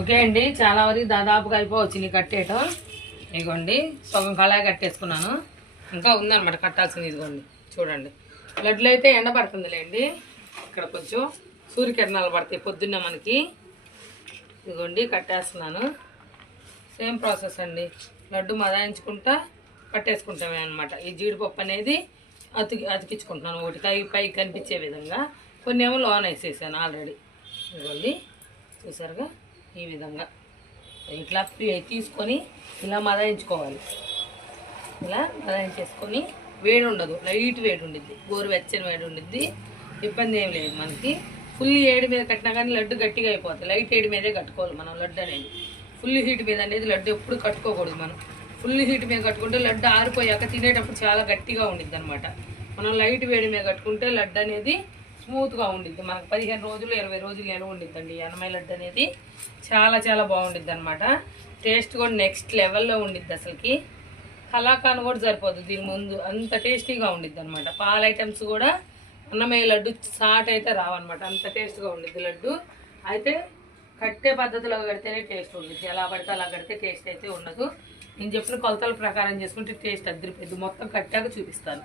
Okay అండి, చాలా వరకు దాదాపుగా అయిపోవచ్చింది కట్టేయటం. ఇదిగోండి సగం కళాయి కట్టేసుకున్నాను, ఇంకా ఉందన్నమాట కట్టాల్సింది. ఇదిగోండి చూడండి, లడ్లు అయితే ఎండ పడుతుందిలేండి, ఇక్కడ కొంచెం సూర్యకిరణాలు పడతాయి పొద్దున్న మనకి. ఇదిగోండి కట్టేస్తున్నాను. సేమ్ ప్రాసెస్ అండి, లడ్డు మదాయించుకుంటా కట్టేసుకుంటామే అనమాట. ఈ జీడిపప్పు అనేది అతికించుకుంటున్నాను ఒకటి పైకి కనిపించే విధంగా. కొన్ని ఏమో లోన్ వేసేసాను ఆల్రెడీ. ఇదిగోండి చూసారుగా, ఈ విధంగా ఇట్లా తీసుకొని ఇలా మదాయించుకోవాలి. ఇలా మదాయించేసుకొని వేడి ఉండదు, లైట్ వేడి ఉండిద్ది, గోరువెచ్చని వేడి ఉండిద్ది. ఇబ్బంది ఏం లేదు మనకి. ఫుల్ ఏడి మీద కట్టినా కానీ లడ్డు గట్టిగా అయిపోతుంది. లైట్ ఏడి మీదే కట్టుకోవాలి మనం లడ్డు అనేది. ఫుల్ హీట్ మీద అనేది లడ్డు ఎప్పుడు కట్టుకోకూడదు మనం. ఫుల్ హీట్ మీద కట్టుకుంటే లడ్డు ఆరిపోయాక తినేటప్పుడు చాలా గట్టిగా ఉండిద్ది అనమాట. మనం లైట్ వేడి మీద కట్టుకుంటే లడ్డు అనేది స్మూత్గా ఉండిద్ది. మనకు 15 రోజులు 20 రోజులు ఎలా ఉండిద్దండి అన్నమయ్య లడ్డు అనేది. చాలా చాలా బాగుండిద్ది అనమాట. టేస్ట్ కూడా నెక్స్ట్ లెవెల్లో ఉండిద్ది. అసలుకి కలాకాన్ కూడా సరిపోదు దీని ముందు, అంత టేస్టీగా ఉండిద్ది అనమాట. పాల ఐటమ్స్ కూడా అన్నమయ్య లడ్డు సాట్ అయితే రావన్నమాట, అంత టేస్ట్గా ఉండిద్ది లడ్డు. అయితే కట్టే పద్ధతిలో కడితేనే టేస్ట్ ఉండిద్ది, ఎలా పడితే అలా కడితే టేస్ట్ అయితే ఉండదు. నేను చెప్పిన కొలతల ప్రకారం చేసుకుంటే టేస్ట్ అదిరిపోద్ది. మొత్తం కట్టాక చూపిస్తాను.